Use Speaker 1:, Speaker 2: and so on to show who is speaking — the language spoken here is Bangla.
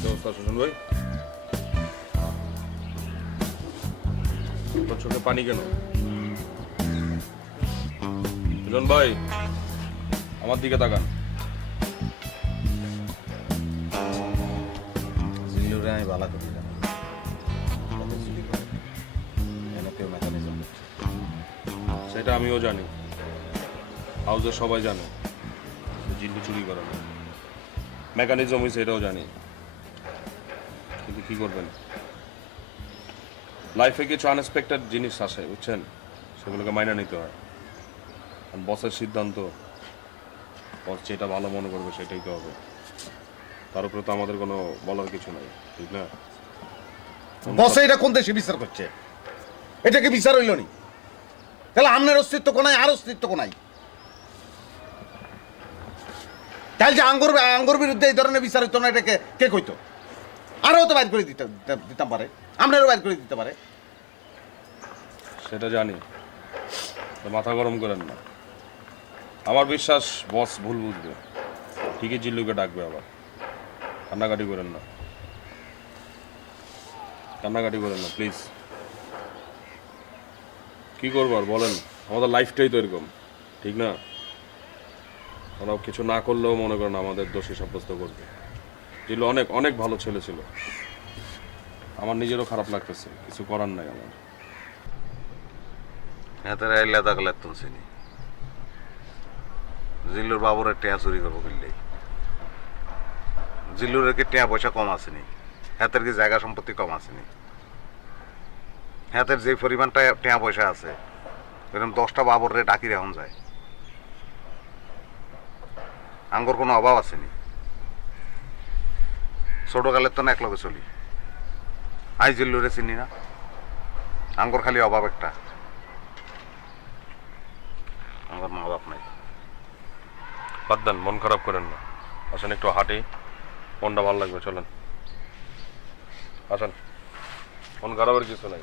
Speaker 1: অবস্থা সুজন ভাই তোর চোখে পানি কেন সুজন ভাই আমার দিকে তাকান
Speaker 2: জিল্লুরে আমি বালা করি না
Speaker 1: সেটা আমিও জানি হাউসের সবাই জানে জিল্লু চুরি করে মেকানিজম হয়েছে এটাও জানি কিন্তু কি করবেন? লাইফে কিছু আনএক্সপেক্টেড জিনিস আসে, বুঝছেন? সেগুলোকে মাইনা নিতে হয়। আর বসের সিদ্ধান্ত বস যেটা ভালো মনে করবে সেটাই তো হবে। তার উপরে তো আমাদের কোনো বলার কিছু নাই, ঠিক না?
Speaker 2: বসে এটা কোন দেশে বিচার করছে? এটা কি বিচার হইল নি? তাহলে আমনের অস্তিত্ব কোনাই আর অস্তিত্ব কোনাই তাহলে যে আঙ্গুর আঙ্গুর বিরুদ্ধে এই ধরনের বিচার হইতো না, এটাকে কে কইতো? আরও তো বাইর করে দিতে, দিতে- দিতাম পারে। আমনেরও বাইর করে দিতে পারে।
Speaker 1: সেটা জানি। মাথা গরম করেন না। আমার বিশ্বাস, বস ভুল বুঝবে। ঠিকই জিল্লুকে ডাকবে আবার। কান্নাকাটি করেন না। কান্নাকাটি করেন না প্লিজ কি করব আর বলেন? আমাদের লাইফটাই তো এরকম। ঠিক না? ওরা কিছু না করলেও মনে করেন আমাদের দোষী সাব্যস্ত করবে। জিল্লু অনেক অনেক ভালো ছেলে ছিল। আমার নিজেরও খারাপ লাগতেছে, কিছু করার নাই আমার।
Speaker 3: হাতের আইলা থাকলে তুন চিনি। জিল্লুর বাবুরের টেয়া চুরি করব কিনলেই জিল্লুরের কি টেয়া পয়সা কম আসেনি হাতের কি জায়গা সম্পত্তি কম আসেনি হাতের যে পরিমাণটা টেয়া পয়সা আছে, এরকম দশটা বাবর রে ডাকি এখন যায়। আঙ্গর কোনো অভাব আসেনি ছোটকালের তো না একলগে চলি। আই জিল্লুরে চিনি না। আঙ্গর খালি অভাব একটা। আমার মা বাপ নাই।
Speaker 1: বাদ দেন, মন খারাপ করেন না। আসেন একটু হাঁটি। মনটা ভালো লাগবে, চলেন। আসেন। মন খারাপের কিছু নাই।